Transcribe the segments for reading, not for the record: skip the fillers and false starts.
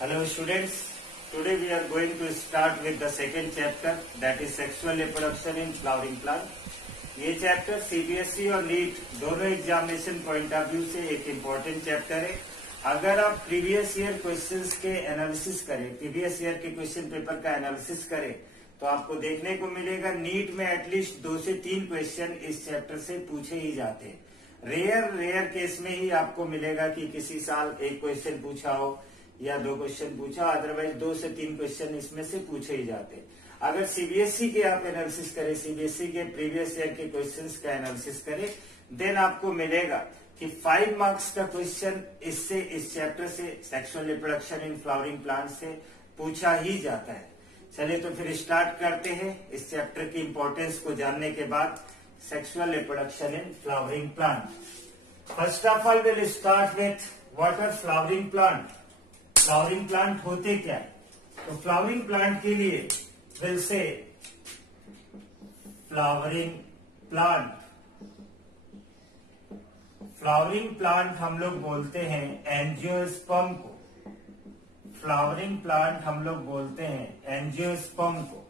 Hello students, today we are going to start with the second chapter, that is sexual reproduction in flowering plant. ये chapter CBSE और NEET दोनों examination point of view से एक important chapter है। अगर आप previous year questions के analysis करें, प्रीवियस ईयर के क्वेश्चन पेपर का एनालिसिस करें, तो आपको देखने को मिलेगा नीट में एटलीस्ट 2 से 3 क्वेश्चन इस चैप्टर से पूछे ही जाते हैं। रेयर केस में ही आपको मिलेगा कि किसी साल एक क्वेश्चन पूछा हो या 2 क्वेश्चन पूछा, अदरवाइज 2 से 3 क्वेश्चन इसमें से पूछे ही जाते हैं। अगर सीबीएसई के आप एनालिसिस करें, सीबीएसई के प्रीवियस ईयर के क्वेश्चंस का एनालिसिस करें, देन आपको मिलेगा कि 5 मार्क्स का क्वेश्चन इससे, इस चैप्टर से, sexual reproduction in flowering plant से पूछा ही जाता है। चलिए तो फिर स्टार्ट करते हैं इस चैप्टर की इंपॉर्टेंस को जानने के बाद। Sexual reproduction in flowering plant. First of all will start with what are flowering plant. Flowering plant होते क्या है? तो फ्लावरिंग प्लांट के लिए will say flowering plant. Flowering plant हम लोग बोलते हैं एंजियोस्पर्म को। फ्लावरिंग प्लांट हम लोग बोलते हैं एंजियोस्पर्म को।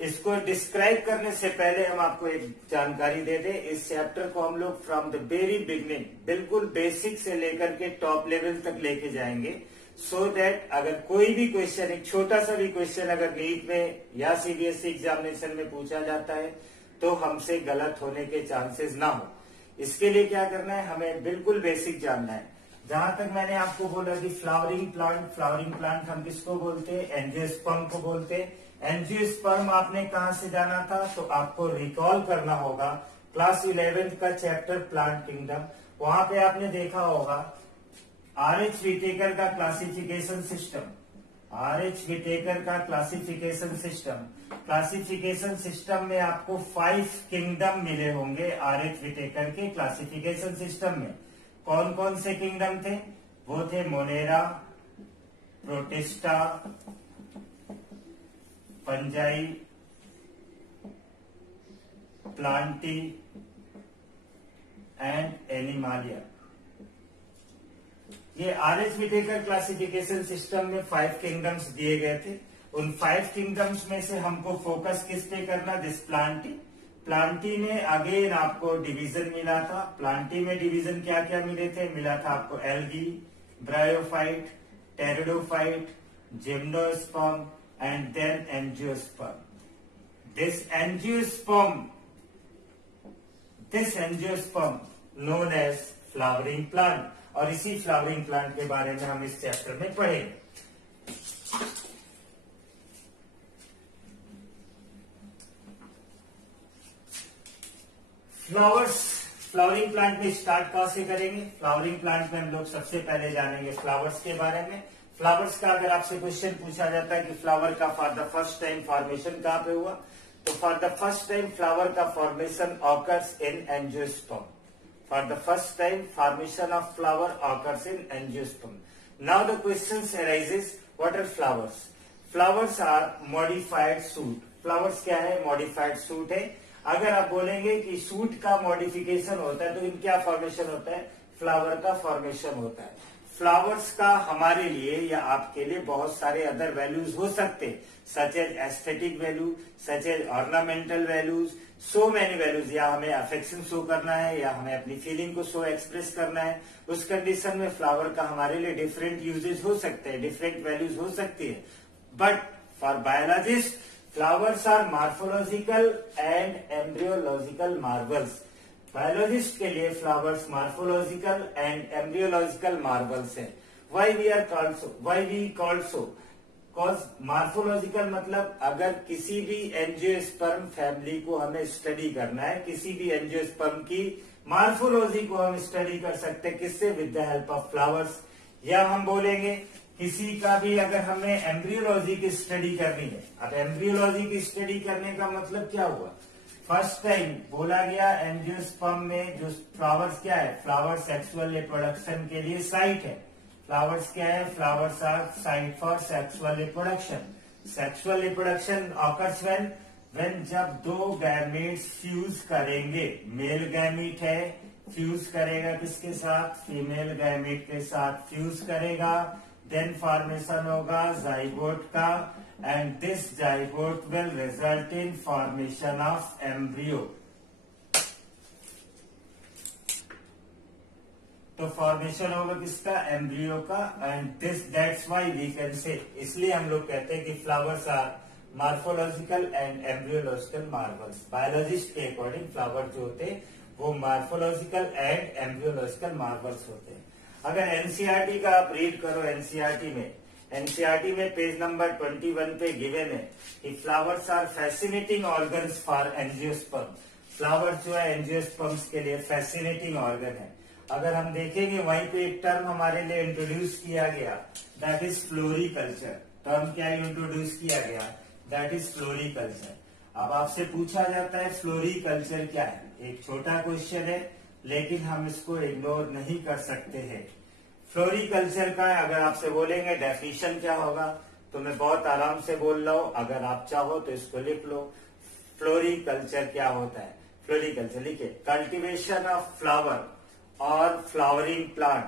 इसको डिस्क्राइब करने से पहले हम आपको एक जानकारी दे दें। इस चैप्टर को हम लोग फ्रॉम द वेरी बिगनिंग, बिल्कुल बेसिक से लेकर के टॉप लेवल तक लेके जाएंगे, सो दैट अगर कोई भी क्वेश्चन, एक छोटा सा भी क्वेश्चन अगर नीट में या सीबीएसई एग्जामिनेशन में पूछा जाता है तो हमसे गलत होने के चांसेस ना हो। इसके लिए क्या करना है, हमें बिल्कुल बेसिक जानना है। जहां तक मैंने आपको बोला कि फ्लावरिंग प्लांट हम किसको बोलते हैं? एंजियोस्पर्म को बोलते हैं। एंजियोस्पर्म आपने कहां से जाना था? तो आपको रिकॉल करना होगा क्लास 11 का चैप्टर प्लांट किंगडम। वहां पे आपने देखा होगा आरएच विटेकर का क्लासिफिकेशन सिस्टम। आरएच विटेकर का क्लासिफिकेशन सिस्टम में आपको 5 किंगडम मिले होंगे। आरएच विटेकर के क्लासिफिकेशन सिस्टम में कौन कौन से किंगडम थे? वो थे Monera, protista, fungi, Plantae and Animalia. ये आरएच विटेकर क्लासिफिकेशन सिस्टम में 5 किंगडम्स दिए गए थे। उन 5 किंगडम्स में से हमको फोकस किस पे करना? This Plantae. प्लांटी में अगेन आपको डिवीजन मिला था। प्लांटी में डिवीजन क्या क्या मिले थे? मिला था आपको algae, bryophyte, pteridophyte, gymnosperm and then angiosperm. This angiosperm known as flowering plant. और इसी फ्लावरिंग प्लांट के बारे में हम इस चैप्टर में पढ़ेंगे। फ्लावरिंग प्लांट में स्टार्ट कहां से करेंगे? फ्लावरिंग प्लांट में हम लोग सबसे पहले जानेंगे फ्लावर्स के बारे में। फ्लावर्स का अगर आपसे क्वेश्चन पूछा जाता है कि फ्लावर का for the first time formation कहां पे हुआ, तो for the first time flower का formation occurs in angiosperm. For the first time, formation of flower occurs in angiosperm. Now the question arises, what are flowers? Flowers are modified shoot. Flowers क्या है? modified shoot है। अगर आप बोलेंगे कि shoot का modification होता है तो इन क्या formation होता है? flower का formation होता है। फ्लावर्स का हमारे लिए या आपके लिए बहुत सारे अदर वैल्यूज हो सकते हैं, such as aesthetic value, such as ornamental values, so many values. या हमें अफेक्शन शो करना है या हमें अपनी फीलिंग को शो एक्सप्रेस करना है, उस कंडीशन में फ्लावर का हमारे लिए डिफरेंट यूजेज हो सकते हैं, डिफरेंट वैल्यूज हो सकती है। But for biologist flowers are morphological and embryological marvels. Biologist के लिए flowers morphological and embryological marvels है। Why we called so? Cause morphological मतलब अगर किसी भी एंजियोस्पर्म फैमिली को हमें स्टडी करना है, किसी भी एंजियोस्पर्म की मार्फोलॉजी को हम स्टडी कर सकते हैं किससे? With the help of flowers. या हम बोलेंगे किसी का भी अगर हमें एम्ब्रियोलॉजी की स्टडी करनी है। अब एम्ब्रियोलॉजी की स्टडी करने का मतलब क्या हुआ? फर्स्ट टाइम बोला गया एंजियोस्पर्म में जो फ्लावर्स क्या है? फ्लावर सेक्सुअल रिप्रोडक्शन के लिए साइट है। फ्लावर्स क्या है? Flowers are site for sexual reproduction. Sexual reproduction occurs when जब 2 गैमीट्स फ्यूज करेंगे। मेल गैमीट है, फ्यूज करेगा किसके साथ? फीमेल गैमीट के साथ फ्यूज करेगा। देन फॉर्मेशन होगा जाइगोट का, and this zygote will result in formation of embryo. तो फॉर्मेशन होगा किसका, एम्ब्रियो का, and this that's why we can say, इसलिए हम लोग कहते हैं कि flowers are morphological and embryological marbles. Biologist के अकॉर्डिंग फ्लावर जो होते हैं वो मार्फोलॉजिकल एंड एम्ब्रियोलॉजिकल मार्बल्स होते हैं। अगर एनसीईआरटी का आप रीड करो, एनसीईआरटी में पेज नंबर 21 पे गिवन है कि flowers are fascinating organs for angiosperm. Flowers जो है एंजियोस्पर्म्स के लिए फैसिनेटिंग ऑर्गन है। अगर हम देखेंगे वहीं पे एक टर्म हमारे लिए इंट्रोड्यूस किया गया, दैट इज फ्लोरिकल्चर। टर्म क्या इंट्रोड्यूस किया गया, दैट इज फ्लोरिकल्चर। अब आपसे पूछा जाता है फ्लोरिकल्चर क्या है, एक छोटा क्वेश्चन है लेकिन हम इसको इग्नोर नहीं कर सकते हैं। फ्लोरिकल्चर का अगर आपसे बोलेंगे डेफिनेशन क्या होगा, तो मैं बहुत आराम से बोल रहा हूं, अगर आप चाहो तो इसको लिख लो। फ्लोरिकल्चर क्या होता है, फ्लोरिकल्चर लिखिए, कल्टीवेशन ऑफ फ्लावर और flowering plant,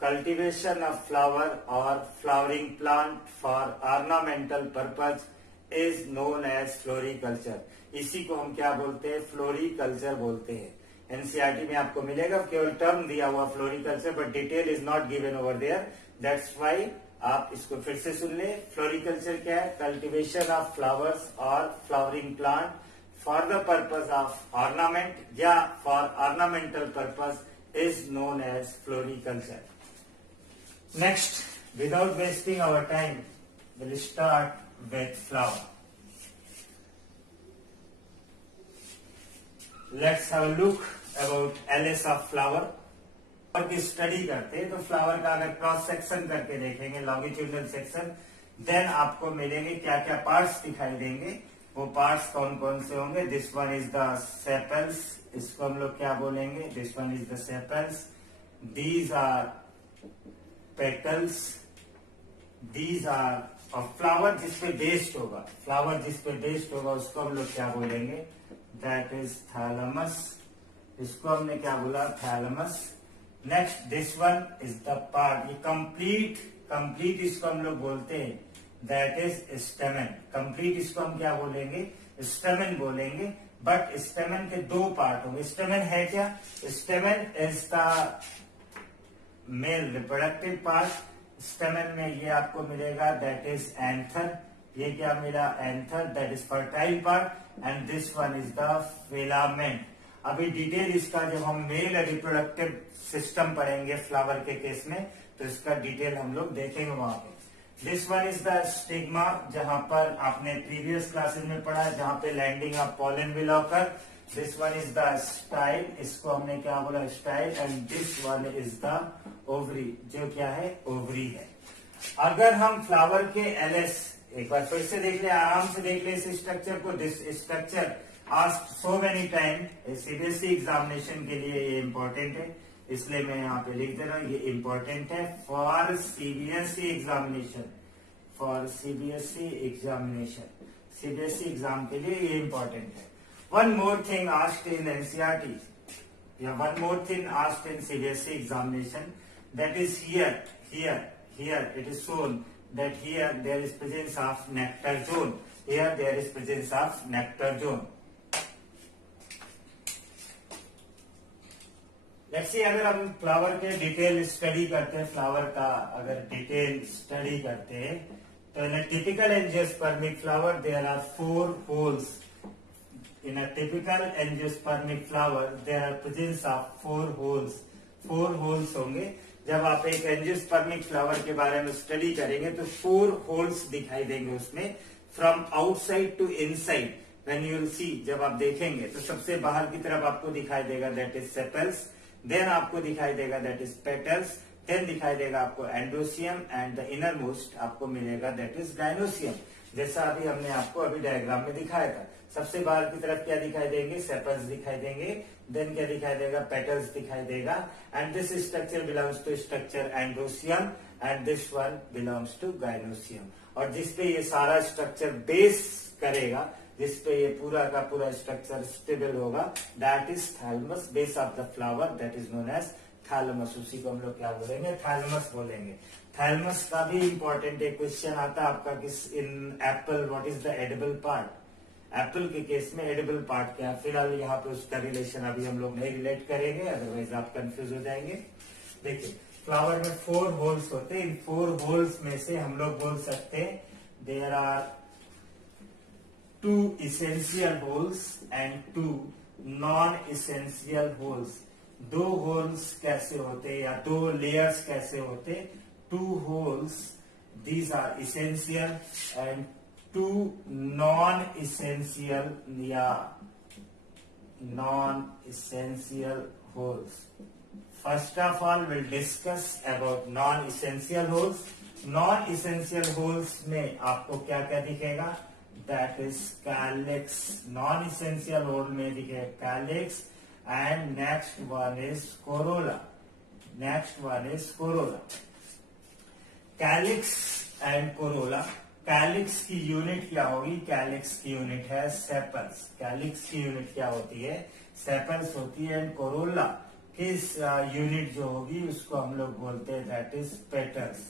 cultivation of flower और flowering plant for ornamental purpose is known as floriculture. इसी को हम क्या बोलते हैं, फ्लोरिकल्चर बोलते हैं। एनसीईआरटी में आपको मिलेगा, केवल टर्म दिया हुआ floriculture, but detail is not given over there, that's why आप इसको फिर से सुन ले। फ्लोरिकल्चर क्या है, कल्टीवेशन ऑफ फ्लावर्स और flowering plant for the purpose of ornament या for ornamental purpose is known as floriculture. Next, without wasting our time, we'll start with flower. Let's have a look about LS of flower. Flower की study करते हैं तो flower का अगर cross section करके देखेंगे, longitudinal section, then आपको मिलेंगे क्या क्या पार्ट्स दिखाई देंगे। वो पार्ट्स कौन कौन से होंगे, this one is the sepals, इसको हम लोग क्या बोलेंगे, this one is the sepals, these are petals, these are और फ्लावर जिसपे बेस्ड होगा, फ्लावर जिसपे बेस्ड होगा उसको हम लोग क्या बोलेंगे, दैट इज थैलेमस। इसको हमने क्या बोला, thalamus. Next this one is the part, ये कंप्लीट इसको हम लोग बोलते हैं, दैट इज स्टेमन। कंप्लीट इसको हम क्या बोलेंगे, स्टेमन बोलेंगे। बट स्टेमन के दो पार्ट होंगे। स्टेमन है क्या, स्टेमन is the mail reproductive part. स्टेमन में ये आपको मिलेगा, दैट इज एंथर। ये क्या मिला, anther, that is fertile part, and this one is the filament. अभी डिटेल इसका जब हम मेल रिप्रोडक्टिव सिस्टम पढ़ेंगे फ्लावर के केस में, तो इसका डिटेल हम लोग देखेंगे वहां पे। This one is the stigma, जहां पर आपने प्रीवियस क्लासेस में पढ़ा है, जहां पे landing of pollen will occur. This one is the style, इसको हमने क्या बोला, style, and this one is the ovary, जो क्या है, ओवरी है। अगर हम फ्लावर के एलएस एक बार फिर से देख ले, आराम से देख ले इस स्ट्रक्चर को। This structure asked so many time, CBSE examination के लिए ये इंपॉर्टेंट है, इसलिए मैं यहाँ पे लिख दे रहा हूँ, ये इंपॉर्टेंट है for CBSE examination, for CBSE examination, CBSE exam के लिए ये इंपॉर्टेंट है। One more thing asked in NCERT, या one more thing asked in CBSE examination, that is here it is shown that here there is presence of nectar zone, here there is presence of nectar zone. Let's see, अगर हम flower के detail study करते हैं, flower का अगर detail study करते हैं, तो in a typical angiospermic flower there are 4 holes. In a typical angiospermic flower there are presence of 4 holes. 4 holes होंगे। जब आप एक एंजियोस्पर्मिक फ्लावर के बारे में स्टडी करेंगे तो 4 होल्स दिखाई देंगे उसमें, from outside to inside. When you will see, जब आप देखेंगे तो सबसे बाहर की तरफ आपको दिखाई देगा दैट इज सेपल्स, देन आपको दिखाई देगा दैट इज पेटल्स, देन दिखाई देगा आपको एंडोसियम, एंड द इनर मोस्ट आपको मिलेगा दैट इज गाइनोसियम। जैसा अभी हमने आपको अभी डायग्राम में दिखाया था, सबसे बाहर की तरफ क्या दिखाई देंगे, सेपल्स दिखाई देंगे, देन क्या दिखाई देगा, पेटल्स दिखाई देगा, and this structure belongs to structure androecium, and this one belongs to gynoecium. और जिसपे ये सारा स्ट्रक्चर बेस करेगा, जिसपे ये पूरा का पूरा स्ट्रक्चर स्टेबल होगा, that is thalamus, base of the flower, that is known as thalamus, उसी को हम लोग क्या बोलेंगे, थैलमस बोलेंगे। थैलमस का भी इंपॉर्टेंट एक क्वेश्चन आता है आपका, किस in apple what is the edible part, apple के केस में एडिबल पार्ट क्या है। फिलहाल यहाँ पे उसका रिलेशन अभी हम लोग नहीं रिलेट करेंगे, अदरवाइज आप कंफ्यूज हो जाएंगे। देखिए फ्लावर में 4 होल्स होते हैं, इन 4 होल्स में से हम लोग बोल सकते हैं there are 2 essential holes and 2 non-essential holes। 2 whorls कैसे होते या 2 लेयर्स कैसे होते, 2 whorls these are essential and 2 non-essential या non-essential holes। First of all we'll discuss about non-essential holes। non-essential holes में आपको क्या क्या दिखेगा, that is calyx। non-essential hole में दिखेगा calyx and next one is corolla। next one is corolla। calyx and corolla। Calyx की unit क्या होगी, कैलिक्स की यूनिट है सेपल्स। कैलिक्स की यूनिट क्या होती है, सेपल्स होती है। एंड कोरोला किस यूनिट जो होगी उसको हम लोग बोलते हैं that is petals.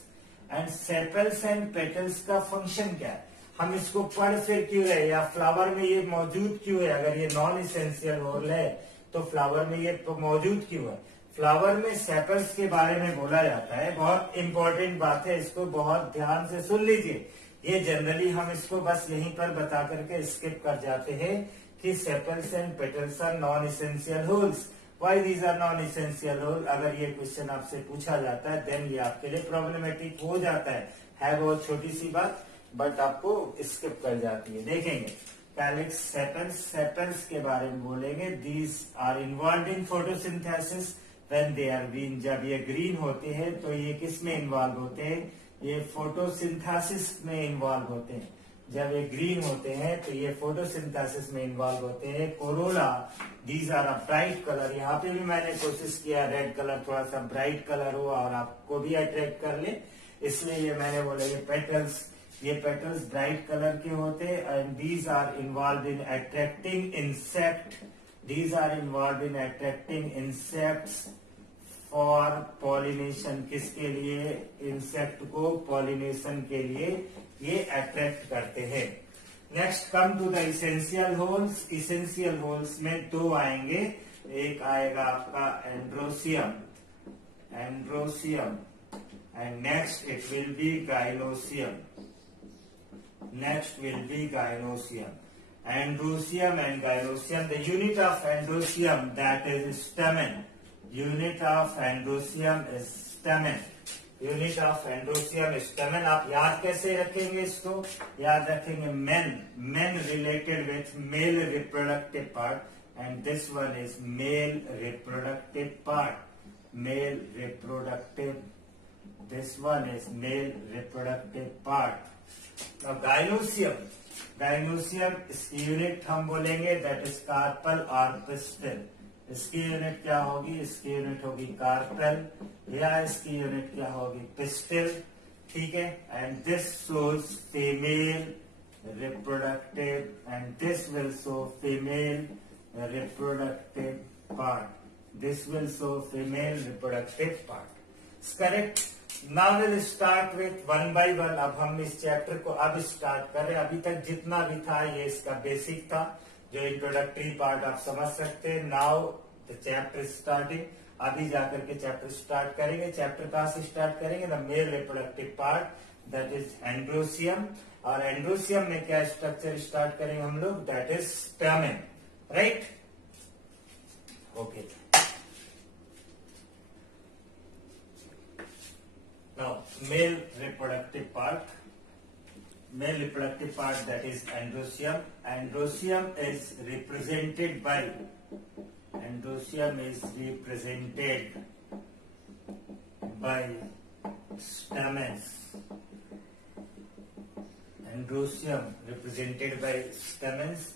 And sepals and petals का फंक्शन क्या है, हम इसको पढ़ फिर क्यों रहे या फ्लावर में ये मौजूद क्यों है। अगर ये नॉन इसेंशियल होल है तो फ्लावर में ये मौजूद क्यों है। फ्लावर में सेपल्स के बारे में बोला जाता है, बहुत इंपॉर्टेंट बात है, इसको बहुत ध्यान से सुन लीजिए। ये जनरली हम इसको बस यहीं पर बता करके स्किप कर जाते हैं कि sepals and petals are non essential whorls. Why these are non essential whorl, अगर ये क्वेश्चन आपसे पूछा जाता है देन ये आपके लिए प्रॉब्लमेटिक हो जाता है बहुत छोटी सी बात बट आपको स्किप कर जाती है। देखेंगे कैलिक्स सेपल्स, सेपल्स के बारे में बोलेंगे these are involve in photosynthesis when they are green. जब ये ग्रीन होते हैं तो ये किस में इन्वॉल्व होते हैं, ये फोटोसिंथेसिस में इन्वॉल्व होते हैं। जब ये ग्रीन होते हैं तो ये फोटोसिंथेसिस में इन्वॉल्व होते हैं। Corolla these are a bright colour, यहाँ पे भी मैंने कोशिश किया रेड कलर थोड़ा सा ब्राइट कलर हो और आपको भी अट्रैक्ट कर ले, इसलिए ये मैंने बोला ये पेटल्स, ये पेटल्स ब्राइट कलर के होते हैं। And these are involve in attracting insect, these are involve in attracting insects for pollination. किसके लिए, इंसेक्ट को पॉलिनेशन के लिए ये अट्रैक्ट करते हैं। Next come to the essential whorls. Essential whorls में 2 आएंगे, एक आएगा आपका androecium, androecium and next it will be gynoecium, next will be gynoecium. Androecium and gynoecium, the unit of androecium that is stamen, unit of androecium is stamen, unit of androecium stamen. आप याद कैसे रखेंगे इसको, याद रखेंगे men, men related with male reproductive part and this one is male reproductive part, male reproductive, this one is male reproductive part. अब गाइलोसियम, गाइलोसियम इसकी unit हम बोलेंगे दैट इज कार्पल और पिस्टिल। इसकी यूनिट क्या होगी, इसकी यूनिट होगी कार्पेल या इसकी यूनिट क्या होगी पिस्टिल, ठीक है। And this shows female reproductive and this will show female reproductive part, this will show female reproductive part. Correct. Now will start with 1 by 1। अब हम इस चैप्टर को अब स्टार्ट कर रहे हैं। अभी तक जितना भी था ये इसका बेसिक था, जो इंट्रोडक्टरी पार्ट आप समझ सकते हैं। नाउ द चैप्टर स्टार्टिंग, अभी जाकर के चैप्टर स्टार्ट करेंगे। चैप्टर कहाँ से स्टार्ट करेंगे, the mail reproductive part that is androecium. और एंड्रोसियम में क्या स्ट्रक्चर स्टार्ट करेंगे हम लोग, that is stamen, right, okay. Now mail reproductive part, male reproductive part that is androcium. Androcium is represented by, androcium is represented by stamens, androcium represented by stamens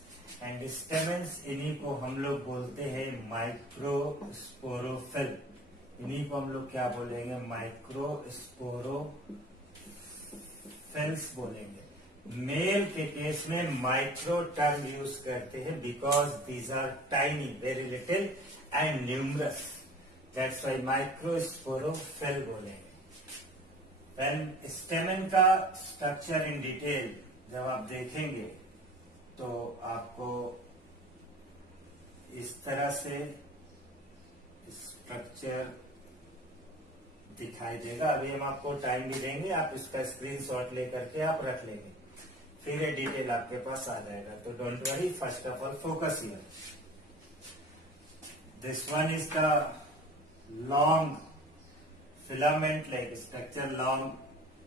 and stamens इन्हीं को हम लोग बोलते हैं microsporophyll, इन्हीं को हम लोग क्या बोलेंगे, माइक्रोस्पोरोफिल्स बोलेंगे। मेल के केस में माइक्रो टर्म यूज करते हैं because these are tiny, very little and numerous. That's why microsporophyll बोलेंगे। देन स्टेमन का स्ट्रक्चर इन डिटेल जब आप देखेंगे तो आपको इस तरह से स्ट्रक्चर दिखाई देगा। अभी हम आपको टाइम भी देंगे, आप इसका स्क्रीनशॉट लेकर के आप रख लेंगे, फिर ये डिटेल आपके पास आ जाएगा। तो don't worry, first of all focus here. This one is the long filament like structure, long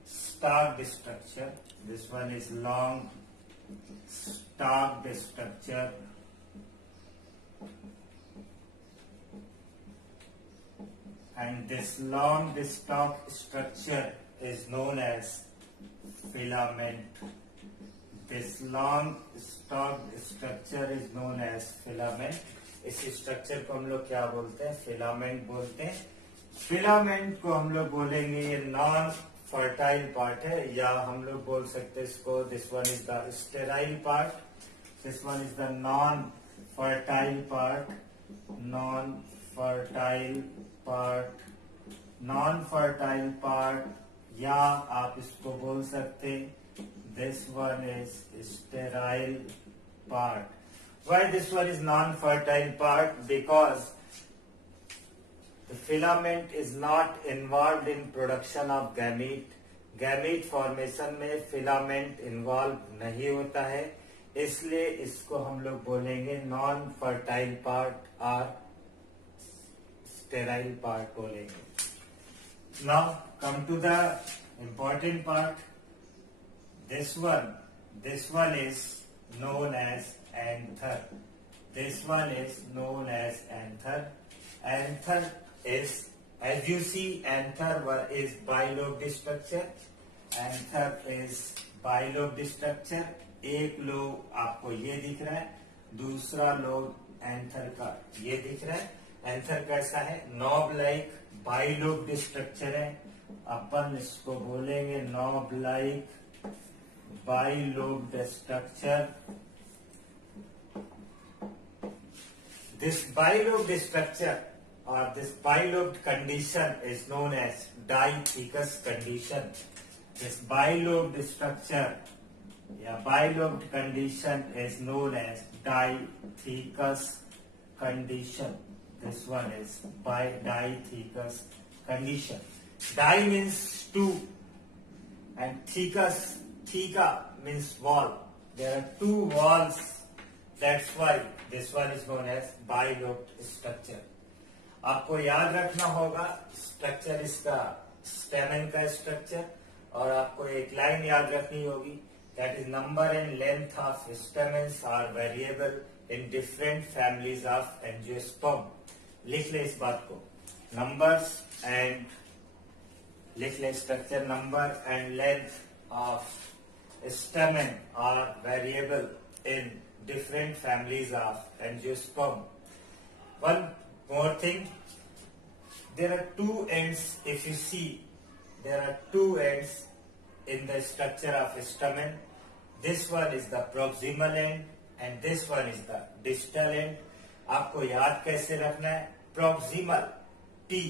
stalked structure. This one is long stalked structure. And this long stalked structure is known as filament. This long stalked structure is known as filament. इस structure को हम लोग क्या बोलते हैं? Filament बोलते हैं। Filament को हम लोग बोलेंगे ये नॉन फर्टाइल पार्ट है, या हम लोग बोल सकते हैं इसको this one is the sterile part, this one is the non fertile part, non fertile part, non fertile part, या आप इसको बोल सकते this one is sterile part. Why this one is non-fertile part? Because the filament is not involved in production of gamete. Gamete formation में filament involved नहीं होता है, इसलिए इसको हम लोग बोलेंगे non-fertile part और sterile part बोलेंगे। Now come to the important part. This one is known as anther. This one is known as anther. Anther is, as you see, anther is bilobed structure. Anther is bilobed structure. एक lobe आपको ये दिख रहा है, दूसरा lobe anther का ये दिख रहा है। एंथर कैसा है? नॉब लाइक बाइलोब्ड स्ट्रक्चर है। अपन इसको बोलेंगे knob like bilobed structure. This bilobed structure or this bilobed condition is known as diathecous condition. This bilobed structure, bilobed condition is known as diathecous condition. This one is diathecous condition. Di means two, and theca means wall. There are two walls. That's why this one is known as bilobed structure. आपको याद रखना होगा structure इसका स्टेमन का structure, और आपको एक line याद रखनी होगी, that is number and length of stamens are variable in different families of angiosperm. लिख ले इस बात को, नंबर्स एंड लिख ले structure, number and length of stamen are variable in different families of angiosperm. One more thing, there are two ends. If you see, there are two ends in the structure of stamen. This one is the proximal end and this one is the distal end. आपको याद कैसे रखना है? proximal P,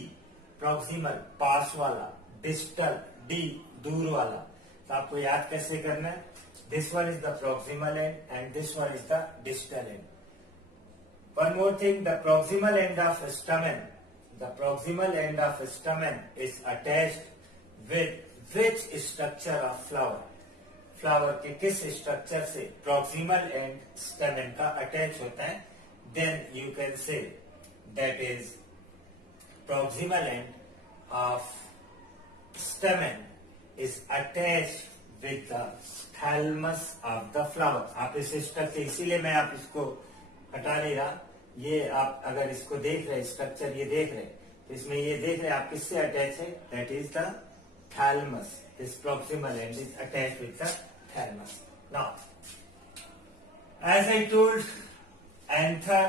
proximal पास वाला, distal D दूर वाला। तो आपको याद कैसे करना है? This one is the proximal end and this one is the distal end. One more thing, the proximal end of stamen is attached with which structure of flower? Flower के किस structure से proximal end stamen का attach होता है? Then you can say that is proximal end of stamen is attached with the thalamus of the flower. आप इस structure, इसीलिए मैं आप इसको हटा नहीं रहा, ये आप अगर इसको देख रहे स्ट्रक्चर, ये देख रहे तो इसमें ये देख रहे आप किससे अटैच है? That is the thalamus. This proximal end is attach with the thalamus. Now as I told, anther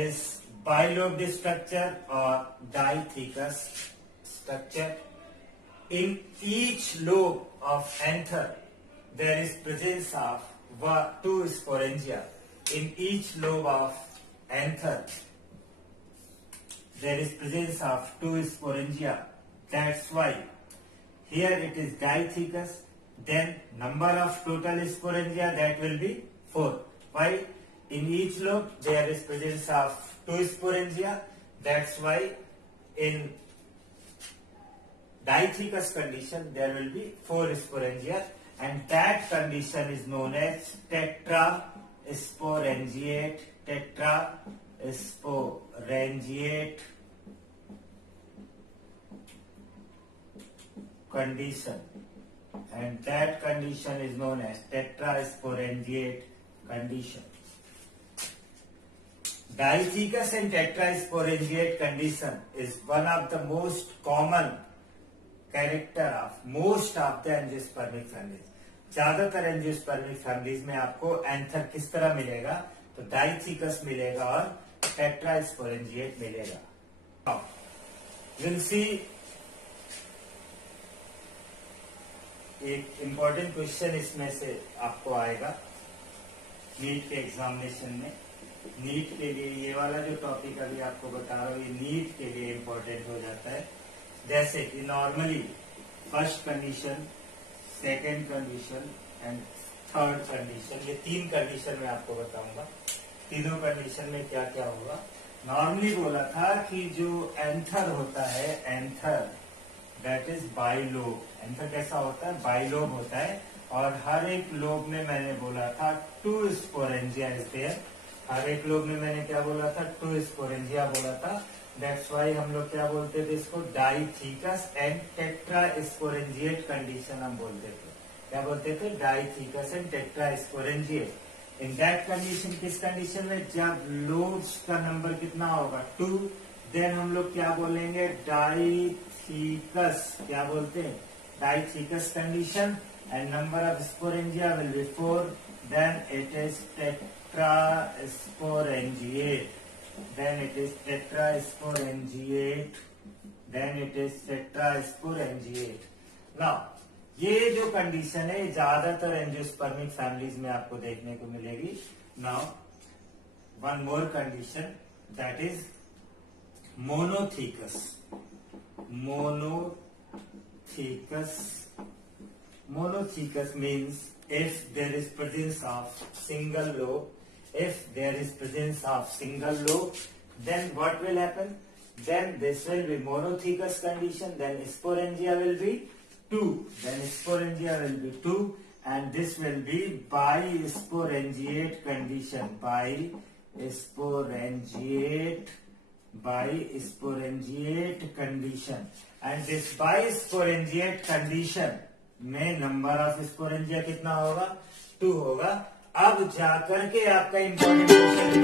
is bilobed structure or diathecous structure. In each lobe of anther there is presence of two sporangia. In each lobe of anther there is presence of 2 sporangia. That's why here it is dithecous. Then number of total sporangia, that will be 4. Why? In each lobe there is presence of 2 sporangia. That's why in dithecous condition there will be 4 sporangia, and that condition is known as tetrasporangiate. Tetrasporangiate condition, and that condition is known as tetrasporangiate condition. Dithecous and tetrasporangiate condition is one of the most common character of most of the angiospermic families. ज्यादातर angiospermic families में आपको anther किस तरह मिलेगा? तो dithecous मिलेगा और tetrasporangiate मिलेगा. विल सी एक इंपॉर्टेंट क्वेश्चन इसमें से आपको आएगा नीट के एग्जामिनेशन में. नीट के लिए ये वाला जो टॉपिक अभी आपको बता रहा हूँ, ये नीट के लिए इंपॉर्टेंट हो जाता है. जैसे कि normally first condition, second condition and third condition, ये 3 कंडीशन में आपको बताऊंगा. तीनों कंडीशन में क्या क्या होगा. नॉर्मली बोला था कि जो एंथर होता है, anther that is bilobe. Anther कैसा होता है? बाइलोब होता है. और हर एक लोब में मैंने बोला था 2 स्पोरेंजिया इज देयर. हर एक लोब में मैंने क्या बोला था? 2 स्पोरेंजिया बोला था. दैट्स वाई हम लोग क्या बोलते थे इसको? डाइथीकस एंड टेट्रास्पोरेंजिएट कंडीशन हम बोलते थे. क्या बोलते थे? Dithecous and tetrasporangiate. In that condition, किस कंडीशन में? जब लोब्स का नंबर कितना होगा? 2. देन हम लोग क्या बोलेंगे? डाइथीकस. क्या बोलते हैं? Dithecous condition and number of sporangia will be 4. Then it is tetrasporangiate. Then it is tetrasporangiate. Then it is tetrasporangiate. Now, ये जो कंडीशन है ज्यादातर एंजियोस्पर्मिक फैमिलीज में आपको देखने को मिलेगी. Now one more condition, that is monothecous. Monothecous means if there is presence of single lobe, then what will happen? Then this will be monothecous condition. Then sporangia will be 2. And this will be bisporangiate condition. Bisporangiate condition. And this bisporangiate condition में number of sporangia कितना होगा? 2 होगा. अब जाकर के आपका important question